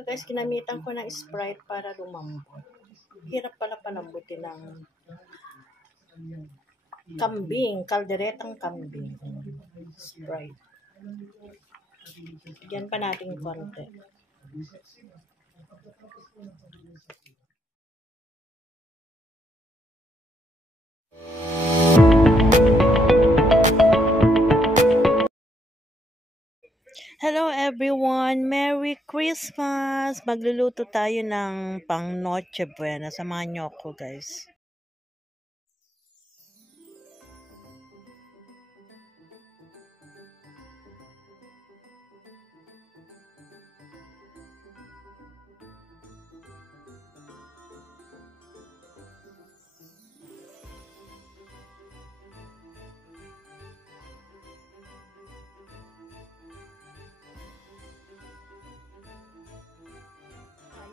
So guys, ginamitan ko ng Sprite para lumambot. Hirap pala palambutin ng kambing, kalderetang kambing. Sprite. Bigyan pa natin konti. Hello everyone! Merry Christmas! Magluluto tayo ng pang Noche Buena. Samahan niyo ako guys.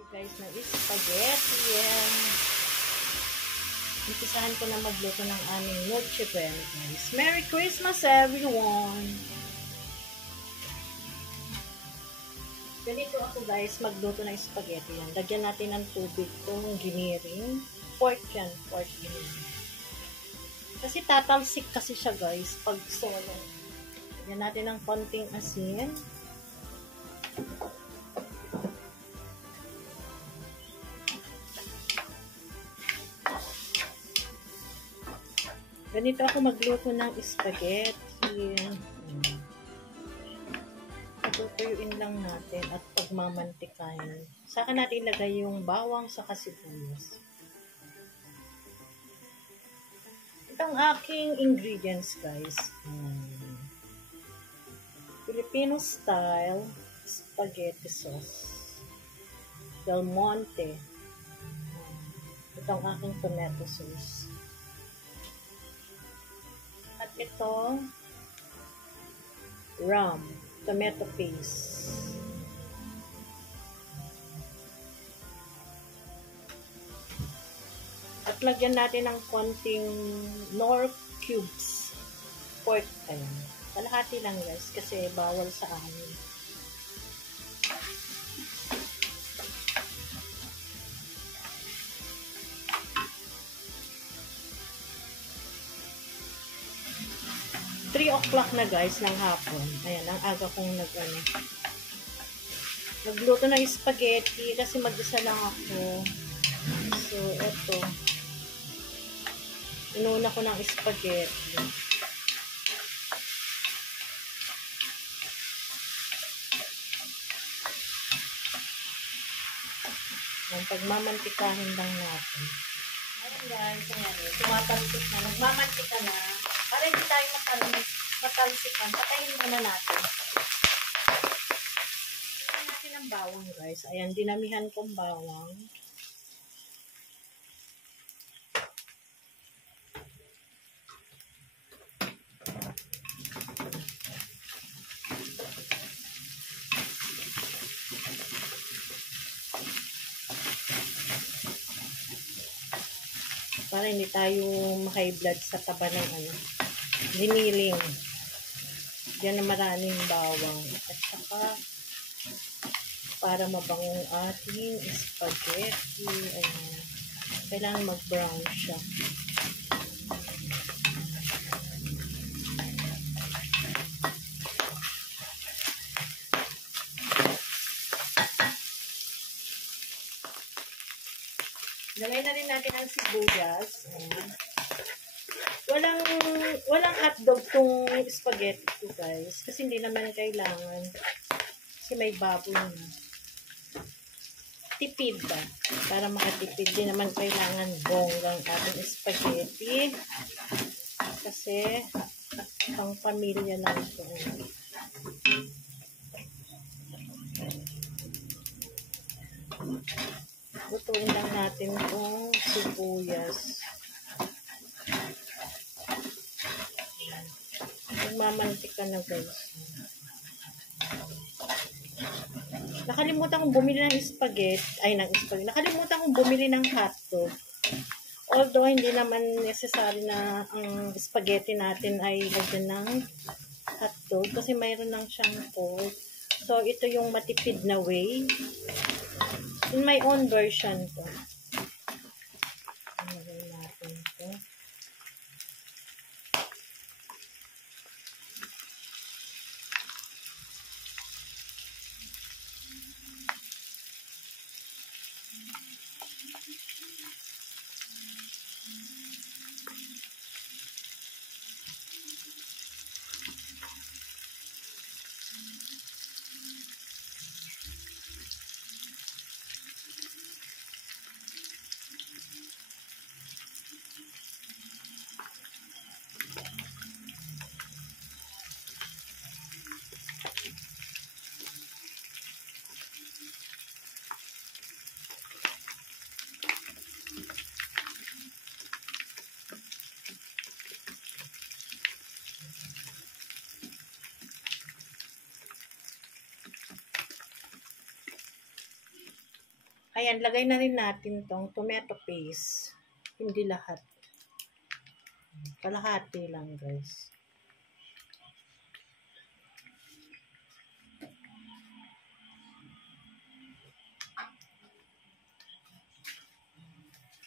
Guys, ng spaghetti. Umpisahan ko na magluto ng aming Noche Buena, guys. Merry Christmas, everyone! Ganito ako, guys, magluto ng spaghetti yan. Lagyan natin ng tubig kung giniring. Pork yan, pork giniring. Kasi tatalsik kasi siya, guys, pag solo. Lagyan natin ng konting asin. Ganito ako magluto ng spaghetti. Tutuyuin lang natin at pagmamantikahin. Saka natin ilagay yung bawang sa sibuyas. Ito ang aking ingredients, guys. Filipino style spaghetti sauce. Del Monte. Ito ang aking tomato sauce. At ito, rum, tomato paste. At lagyan natin ng konting nor cubes. Pork, ayan. Kalahati lang guys, kasi bawal sa amin. 3 o'clock na guys ng hapon. Ayan, ang aga kong nagluto ng spaghetti kasi mag-isa lang ako. So, eto. Inuna ko ng spaghetti. Ayan, pagmamantikahin lang natin. Ayan guys, ayan. Tumatalsik na. Nagmamantika na. Para hindi tayo matalsikan, patayin muna natin. Patayin natin ang bawang guys. Ayan, dinamihan kong bawang. Para hindi tayo maka-blood sa taba ng giniling. Diyan na maraming bawang. At saka, para mabangong ating spaghetti. Ayan. Kailangan mag-brown siya. Lagay na rin natin ang sibuyas. Ayan. Walang hotdog tong spaghetti ko guys. Kasi hindi naman kailangan. Kasi may baboy na. Tipid ba? Para makatipid. Hindi naman kailangan bonggang ating spaghetti. Kasi pang pamilya lang ito. Lutuin lang natin itong sibuyas. Magmamantika na guys. Nakalimutan kong bumili ng spaghetti. Nakalimutan kong bumili ng hotdog. Although hindi naman necessary na ang spaghetti natin ay lagyan ng hotdog. Kasi mayroon lang siyang pork. So ito yung matipid na way In my own version to. Lagay natin to. Ayan, lagay na rin natin tong tomato paste. Hindi lahat. Kalahati lang, guys.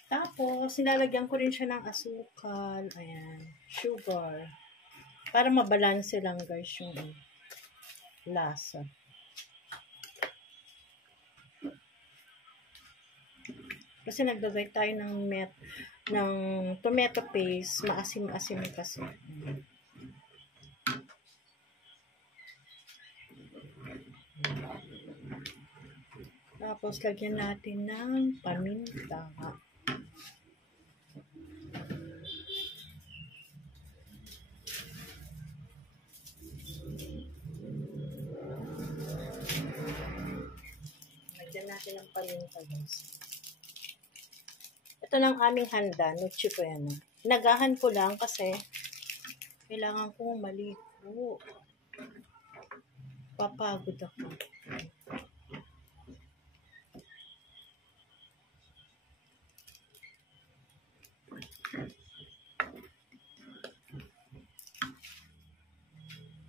Tapos, nilalagyan ko rin siya ng asukal. Ayan, sugar. Para mabalanse lang, guys, yung lasa. Kasi naglagay tayo ng tomato paste, maasim-asim kasi. Tapos lagyan natin ng paminta. Lagyan natin ng paminta, guys. Ito lang aming handa. Nuchi ko yan. Nagahan ko lang kasi kailangan kong maligo. Papagod ako.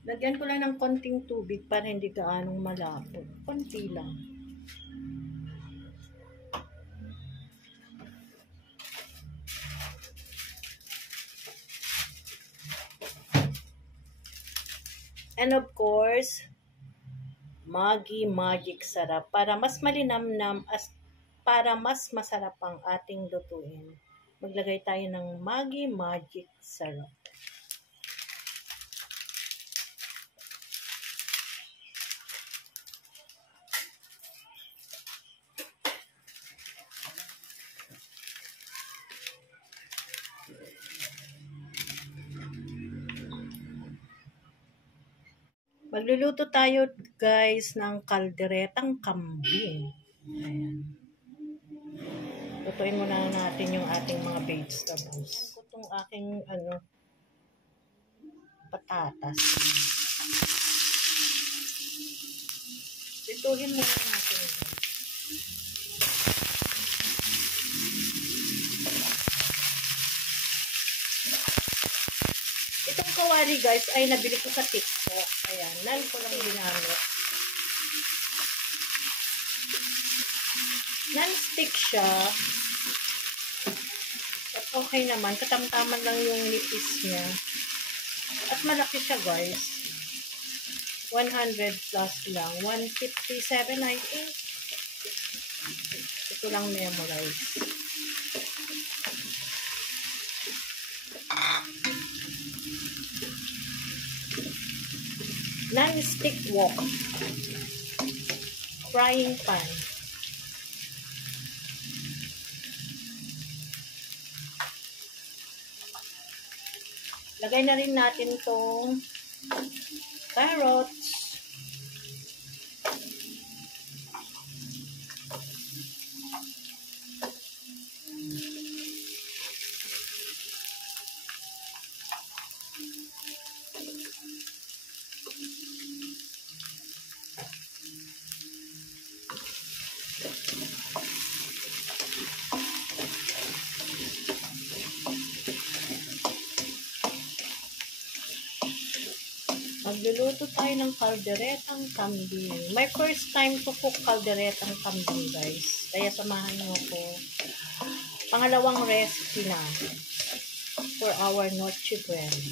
Lagyan ko lang ng konting tubig para hindi gaanong malapot. Konti lang. And of course, Maggi Magic Sarap para mas malinamnam para mas masarap ang ating lutuin. Maglagay tayo ng Maggi Magic Sarap. Magluluto tayo, guys, ng kalderetang kambing. Ayan. Lutuin muna natin yung ating mga vegetables. Ito itong aking, patatas. Lutuin muna natin. Itong kawali, guys, ay nabili ko sa TikTok. Ayan, nan ko lang ginamit. Non-stick siya. At okay naman. Katamtaman lang yung nipis niya. At malaki siya, guys. 100 plus lang. 157, I think. Ito lang memorize. Non-stick wok. Frying pan. Lagay na rin natin itong carrots. Magluluto tayo ng kalderetang kambing. My first time to cook kalderetang kambing, guys. Kaya samahan mo ko. Pangalawang recipe na for our Noche Buena.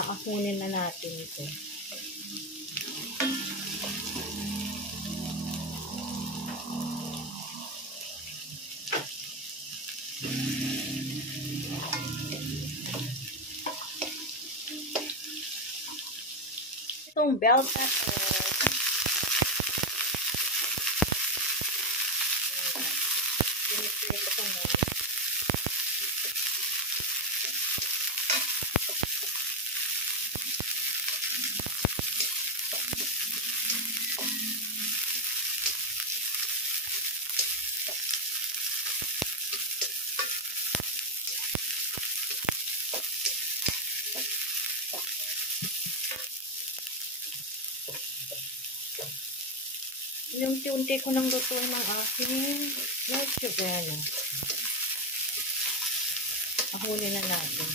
Aakunin na natin ito. Itong bell pepper. Pinipirito ko na. Unti-unti ko nang lutuin ang aking Noche Buena. Ahuli na natin.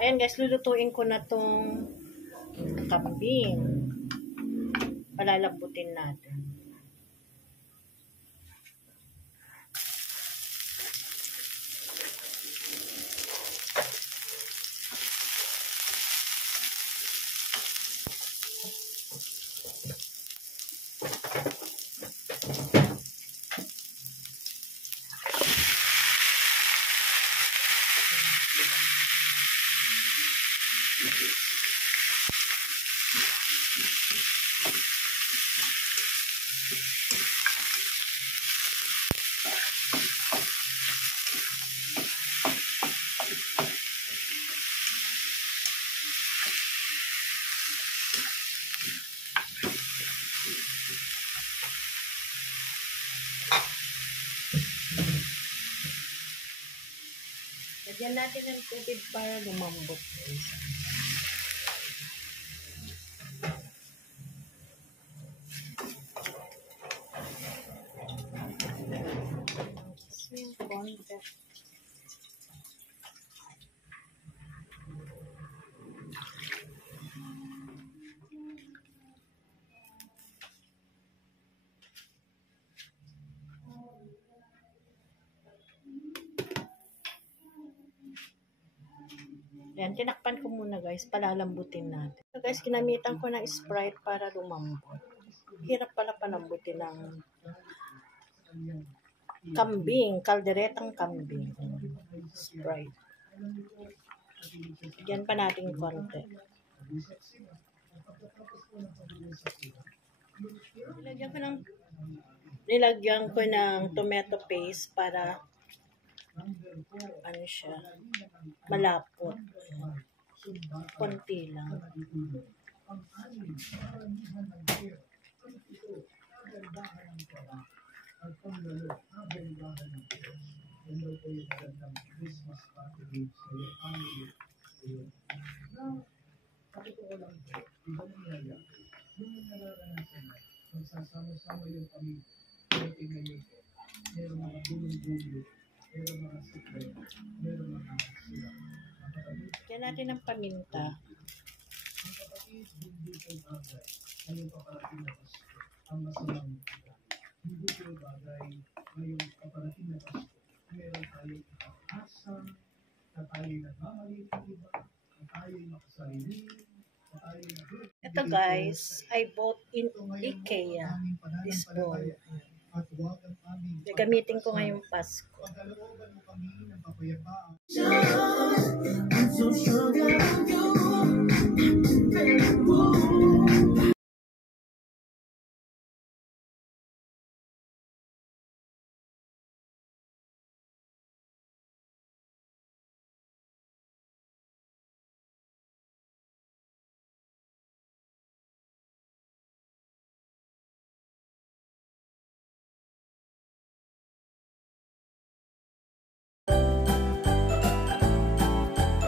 Ayan guys, lulutuin ko na tong kambing. Palalabutin natin. Lagyan natin ng tubig para lumambot. Yung konti. Yan, tinakpan ko muna guys, palalambutin natin. So guys, ginamitan ko ng Sprite para lumambot. Hirap pala palambutin ng kambing, kalderetang kambing. Sprite. Yan pa natin konti. Nilagyan ko ng tomato paste para ano siya, malapot. Konti lang. Kaya natin ng paminta. guys, I bought in IKEA this bowl. Gagamitin ko ngayong Pasko.